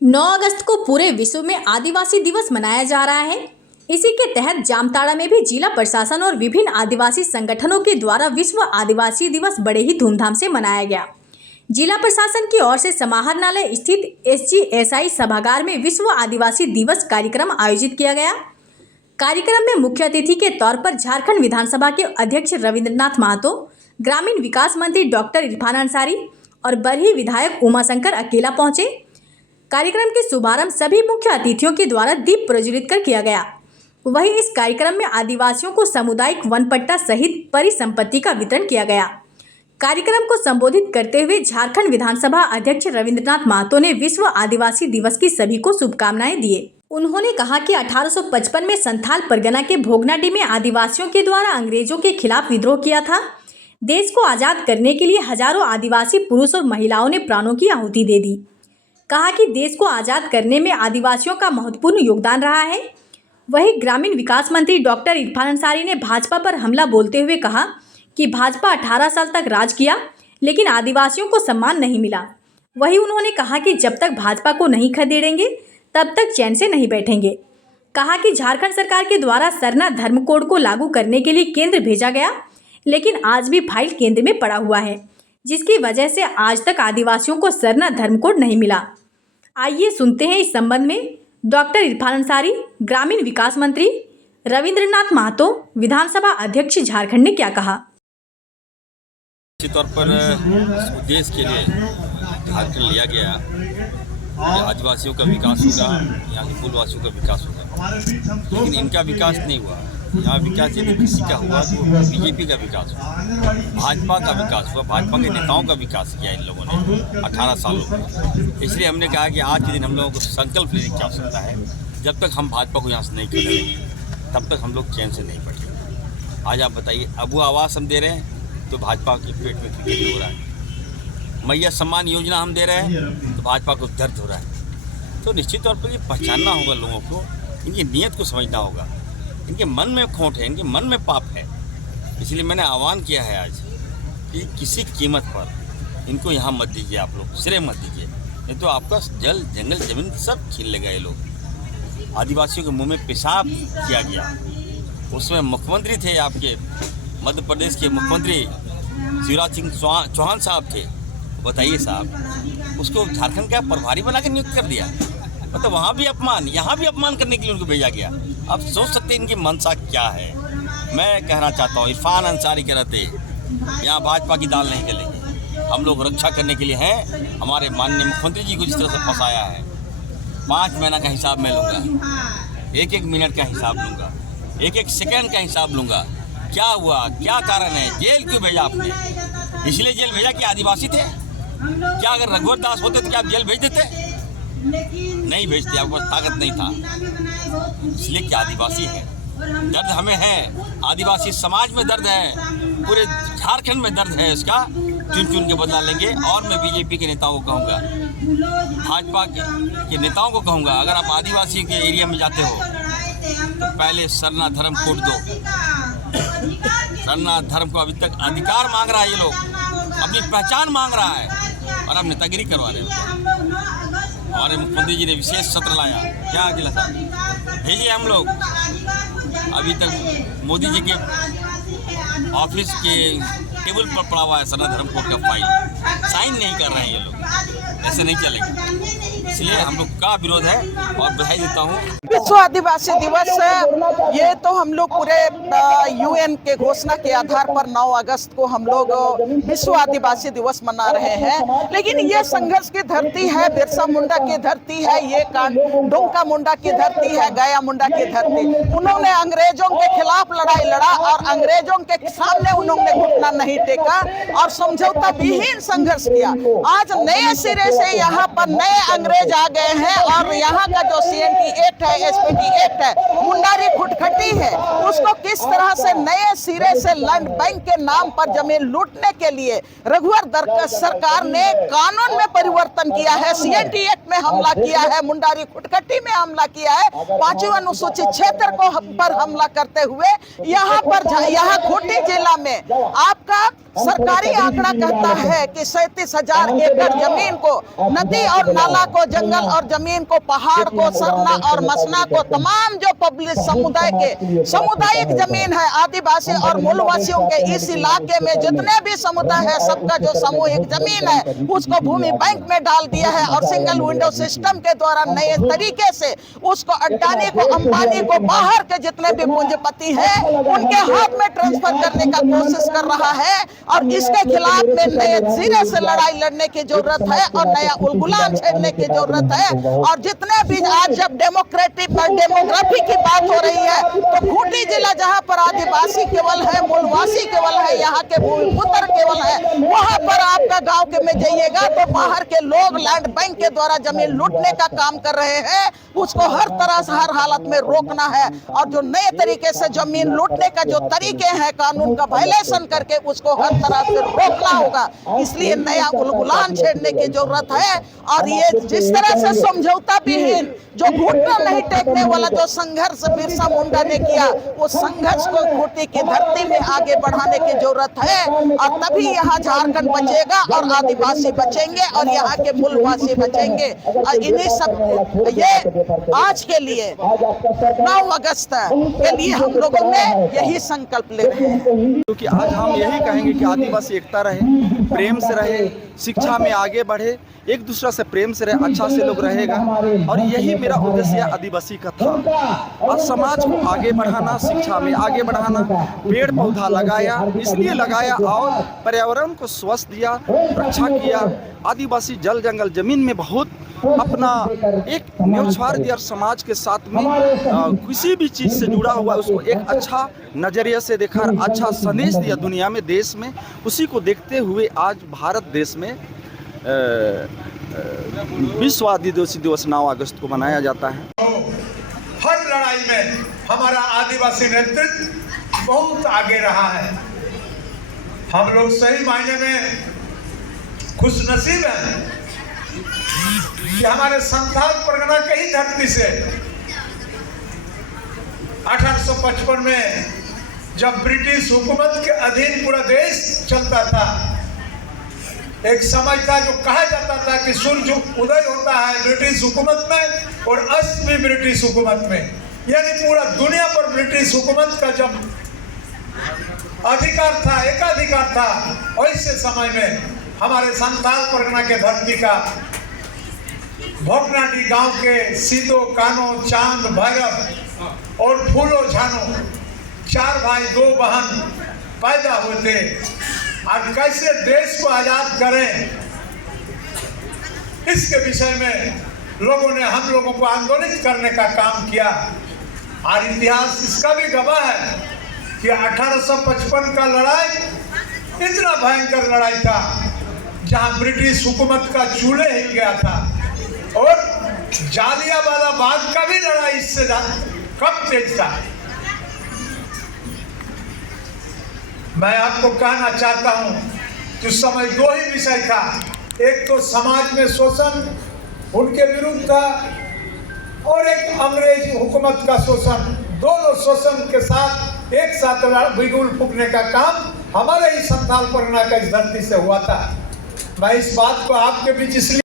9 अगस्त को पूरे विश्व में आदिवासी दिवस मनाया जा रहा है। इसी के तहत जामताड़ा में भी जिला प्रशासन और विभिन्न आदिवासी संगठनों के द्वारा विश्व आदिवासी दिवस बड़े ही धूमधाम से मनाया गया। जिला प्रशासन की ओर से समाहरणालय स्थित SGSI सभागार में विश्व आदिवासी दिवस कार्यक्रम आयोजित किया गया। कार्यक्रम में मुख्य अतिथि के तौर पर झारखंड विधानसभा के अध्यक्ष रविंद्रनाथ महतो, ग्रामीण विकास मंत्री डॉक्टर इरफान अंसारी और बरही विधायक उमाशंकर अकेला पहुंचे। कार्यक्रम के शुभारंभ सभी मुख्य अतिथियों के द्वारा दीप प्रज्वलित कर किया गया। वहीं इस कार्यक्रम में आदिवासियों को सामुदायिक वन पट्टा सहित परिसंपत्ति का वितरण किया गया। कार्यक्रम को संबोधित करते हुए झारखंड विधानसभा अध्यक्ष रविंद्रनाथ महतो ने विश्व आदिवासी दिवस की सभी को शुभकामनाएं दिए। उन्होंने कहा कि 1855 में संथाल परगना के भोगनाडी में आदिवासियों के द्वारा अंग्रेजों के खिलाफ विद्रोह किया था। देश को आज़ाद करने के लिए हजारों आदिवासी पुरुष और महिलाओं ने प्राणों की आहुति दे दी। कहा कि देश को आज़ाद करने में आदिवासियों का महत्वपूर्ण योगदान रहा है। वहीं ग्रामीण विकास मंत्री डॉक्टर इरफान अंसारी ने भाजपा पर हमला बोलते हुए कहा कि भाजपा 18 साल तक राज किया, लेकिन आदिवासियों को सम्मान नहीं मिला। वहीं उन्होंने कहा कि जब तक भाजपा को नहीं खदेड़ेंगे तब तक चैन से नहीं बैठेंगे। कहा कि झारखंड सरकार के द्वारा सरना धर्म कोड को लागू करने के लिए केंद्र भेजा गया, लेकिन आज भी फाइल केंद्र में पड़ा हुआ है, जिसकी वजह से आज तक आदिवासियों को सरना धर्म कोड नहीं मिला। आइए सुनते हैं इस संबंध में डॉक्टर इरफान अंसारी, ग्रामीण विकास मंत्री रविंद्रनाथ महतो, विधानसभा अध्यक्ष झारखंड ने क्या कहा। निश्चित तौर पर इस उद्देश्य के लिए झारखंड लिया गया कि आदिवासियों का विकास होगा, यहाँ के मूलवासियों का विकास होगा, लेकिन इनका विकास नहीं हुआ। यहाँ विकास यदि किसी का हुआ तो बीजेपी का विकास हुआ, भाजपा का विकास हुआ, भाजपा के नेताओं का विकास किया इन लोगों ने 18 सालों में। इसलिए हमने कहा कि आज के दिन हम लोगों को संकल्प लेने की आवश्यकता है। जब तक हम भाजपा को यहाँ से नहीं खदेड़ेंगे तब तक हम लोग चैन से नहीं बैठेंगे। आज आप बताइए, अब वो आवाज़ हम दे रहे हैं तो भाजपा के पेट में क्रिकेट हो रहा है। मैया सम्मान योजना हम दे रहे हैं तो भाजपा को दर्द हो रहा है। तो निश्चित तौर पर ये पहचानना होगा लोगों को, इनकी नीयत को समझना होगा। इनके मन में खोट है, इनके मन में पाप है। इसलिए मैंने आह्वान किया है आज कि किसी कीमत पर इनको यहाँ मत दीजिए, आप लोग सिरे मत दीजिए, नहीं तो आपका जल जंगल जमीन सब छीन लेगा ये लोग। आदिवासियों के मुंह में पेशाब किया गया, उसमें मुख्यमंत्री थे आपके मध्य प्रदेश के मुख्यमंत्री शिवराज सिंह चौहान साहब थे। बताइए साहब, उसको झारखंड का प्रभारी बना के नियुक्त कर दिया। मतलब वहाँ भी अपमान, यहाँ भी अपमान करने के लिए उनको भेजा गया। अब सोच सकते हैं इनकी मंशा क्या है। मैं कहना चाहता हूँ, इरफान अंसारी के रहते यहाँ भाजपा की दाल नहीं गलेगी। हम लोग रक्षा करने के लिए हैं। हमारे माननीय मुख्यमंत्री जी को जिस तरह से फंसाया है, 5 महीना का हिसाब मैं लूँगा, 1-1 मिनट का हिसाब लूँगा, 1-1 सेकेंड का हिसाब लूँगा। क्या हुआ, क्या कारण है, जेल क्यों भेजा आपने? इसलिए जेल भेजा कि आदिवासी थे? क्या अगर रघुवर दास होते तो क्या आप जेल भेज देते? नहीं भेजते, आपके पास ताकत नहीं था। इसलिए कि आदिवासी है, दर्द हमें है, आदिवासी समाज में दर्द है, पूरे झारखंड में दर्द है। इसका चुन चुन के बदला लेंगे। और मैं बीजेपी के नेताओं को कहूँगा, भाजपा के नेताओं को कहूँगा, अगर आप आदिवासी के एरिया में जाते हो तो पहले सरना धर्म कोड दो। सरना धर्म को अभी तक अधिकार मांग रहा है, ये लोग अपनी पहचान मांग रहा है और अब नेतागिरी करवा रहे हैं। हमारे मुख्यमंत्री जी ने विशेष सत्र लाया, क्या अगला था भेजिए। हम लोग अभी तक मोदी जी के ऑफिस के टेबल पर पड़ा हुआ है सरना धर्म कोड का फाइल, साइन नहीं कर रहे हैं ये लोग। ऐसे नहीं चलेगा, इसलिए हम लोग का विरोध है और बधाई देता हूँ। विश्व आदिवासी दिवस ये तो हम लोग पूरे UN के घोषणा के आधार पर 9 अगस्त को हम लोग विश्व आदिवासी दिवस मना रहे हैं। लेकिन ये संघर्ष की धरती है, बिरसा मुंडा की धरती है, ये डोंका मुंडा की धरती है, गया मुंडा की धरती। उन्होंने अंग्रेजों के खिलाफ लड़ाई लड़ा और अंग्रेजों के सामने उन्होंने घुटना नहीं टेका और समझौता विहीन संघर्ष किया। आज नए सिरे से यहाँ पर नए अंग्रेज आ गए हैं और यहाँ का जो CNT एक्ट है, SPT एक्ट है, मुंडारी खुटखटी है, उसको किस तरह से नए सिरे से लैंड बैंक के नाम पर जमीन लूटने के लिए रघुवर दरकस सरकार ने कानून में परिवर्तन किया है। CNT एक्ट में हमला किया है, मुंडारी खुटखटी में हमला किया है, 5वीं अनुसूचित क्षेत्र को पर हमला करते हुए यहाँ खूंटी जिला में आपका सरकारी आंकड़ा कहता है कि 37,000 एकड़ जमीन को नदी और नाला को को, जंगल और जमीन को, पहाड़ को, सरना और मसना को, तमाम जो पब्लिक समुदाय के सामुदायिक जमीन है, आदिवासी और मूलवासियों के इस इलाके में जितने भी समुदाय है, सबका जो सामूहिक जमीन है उसको भूमि बैंक में डाल दिया है और सिंगल विंडो सिस्टम के द्वारा नए तरीके से उसको अडानी को, अंबानी को, बाहर के जितने भी पूंजीपति हैं उनके हाथ में ट्रांसफर करने का कोशिश कर रहा है। और इसके खिलाफ में नए सिरे से लड़ाई लड़ने की जरूरत है और नया उलगुलान छेड़ने की जरूरत है। और जितने भी आज जब डेमोग्राफी की बात हो रही है तो खूंटी जिला जहां पर आदिवासी केवल है, मूलवासी केवल है, यहाँ के भूमिपुत्र केवल है, वहां पर आपका गांव के में जाइएगा तो बाहर के लोग लैंड बैंक के द्वारा जमीन लूटने का काम कर रहे हैं। उसको हर तरह से, हर हालत में रोकना है और जो नए तरीके से जमीन लूटने का जो तरीके हैं, कानून का वायलेशन करके उसको हर तरह से रोकना होगा। इसलिए नया उलगुलान छेड़ने की जरूरत है। और ये जिस तरह से समझौता विहीन, जो घुटना नहीं टेकने वाला जो संघर्ष बिरसा मुंडा ने किया, उस संघर्ष को खूंटी की धरती में आगे बढ़ाने की जरूरत है। और तभी यहाँ झारखंड बचेगा और आदिवासी बचेंगे और यहाँ के मूलवासी बचेंगे। और इन्हीं सब ये आज के लिए 9 अगस्त के लिए हम लोगों ने यही संकल्प ले रहे हैं, क्योंकि आज हम यही कहेंगे कि आदिवासी एकता रहे, प्रेम से रहे, शिक्षा में आगे बढ़े, एक दूसरे से प्रेम से रहे, अच्छा से लोग रहेगा। और यही मेरा उद्देश्य आदिवासी का था। और समाज को आगे बढ़ाना, शिक्षा में आगे बढ़ाना, पेड़ पौधा लगाया, इसलिए लगाया और पर्यावरण को स्वस्थ दिया, रक्षा किया। आदिवासी जल जंगल जमीन में बहुत अपना एक न्यौछावर दिया। समाज के साथ में किसी भी चीज़ से जुड़ा हुआ उसको एक अच्छा नज़रिए से देखा, अच्छा संदेश दिया दुनिया में, देश में। उसी को देखते हुए आज भारत देश में विश्व आदिवासी दिवस 9 अगस्त को मनाया जाता है। हर लड़ाई में हमारा आदिवासी नेतृत्व बहुत आगे रहा है। हम लोग सही मायने में खुशनसीब हैं कि हमारे संथाल परगना के ही धरती से 1855 में जब ब्रिटिश हुकूमत के अधीन पूरा देश चलता था, एक समय था जो कहा जाता था कि सूर्य उदय होता है ब्रिटिश हुकूमत में और अस्त भी ब्रिटिश हुकूमत में, यानी पूरा दुनिया पर ब्रिटिश हुकूमत का जब अधिकार था, एकाधिकार था, ऐसे समय में हमारे संथाल परगना के धरती का भोकनाडी गांव के सीधो, कानो, चांद, भैरव और फूलो झानो 4 भाई 2 बहन पैदा हुए थे। और कैसे देश को आजाद करें, इसके विषय में लोगों ने हम लोगों को आंदोलित करने का काम किया। और इतिहास इसका भी गवाह है कि 1855 का लड़ाई इतना भयंकर लड़ाई था जहां ब्रिटिश हुकूमत का चूल्हे हिल गया था। और जालियांवाला बाग का भी लड़ाई इससे कम तेज था। मैं आपको कहना चाहता हूं कि उस समय 2 ही विषय था, एक तो समाज में शोषण उनके विरुद्ध था और एक अंग्रेज हुकूमत का शोषण। दोनों शोषण के साथ एक साथ बिगुल फूकने का काम हमारे ही संथाल परगना का इस धरती से हुआ था। मैं इस बात को आपके बीच इसलिए